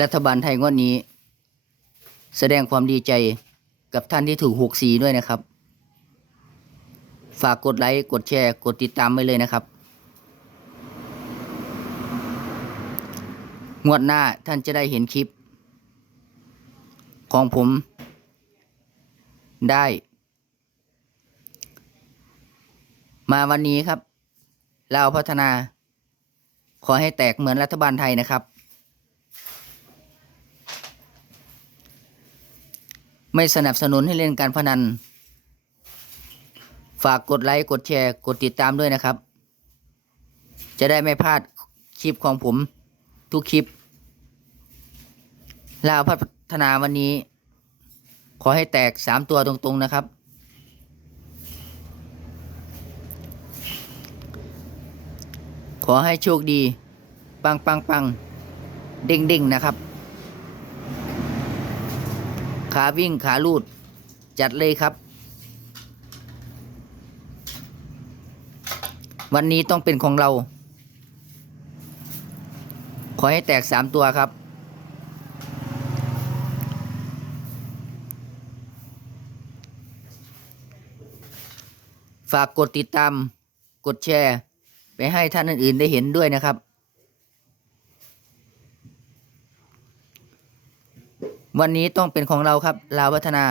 รัฐบาลไทยงวดนี้ แสดงความดีใจกับท่านที่ถูกหกสีด้วยนะครับ ฝากกดไลค์กดแชร์ กดติดตามไว้เลยนะครับ งวดหน้าท่านจะได้เห็นคลิป ของผม ได้ มาวันนี้ครับเลาพัฒนา ขอให้แตกเหมือนรัฐบาลไทยนะครับ ไม่สนับสนุนให้เล่นการพนัน ฝากกดไลค์ กดแชร์ กดติดตามด้วยนะครับ จะได้ไม่พลาดคลิปของผมทุกคลิปลาวพัฒนาวันนี้ ขอให้แตกสามตัวตรงๆนะครับ ขอให้โชคดี ปังปังปังเด้งเด้งๆนะครับ ขาวิ่งขาลูด จัดเลยครับ วันนี้ต้องเป็นของเรา ขอให้แตกสามตัวครับ ฝากกดติดตาม กดแชร์ ไปให้ท่านอื่นๆได้เห็นด้วยนะครับ วันนี้ต้องเป็นของเราครับลาวพัฒนา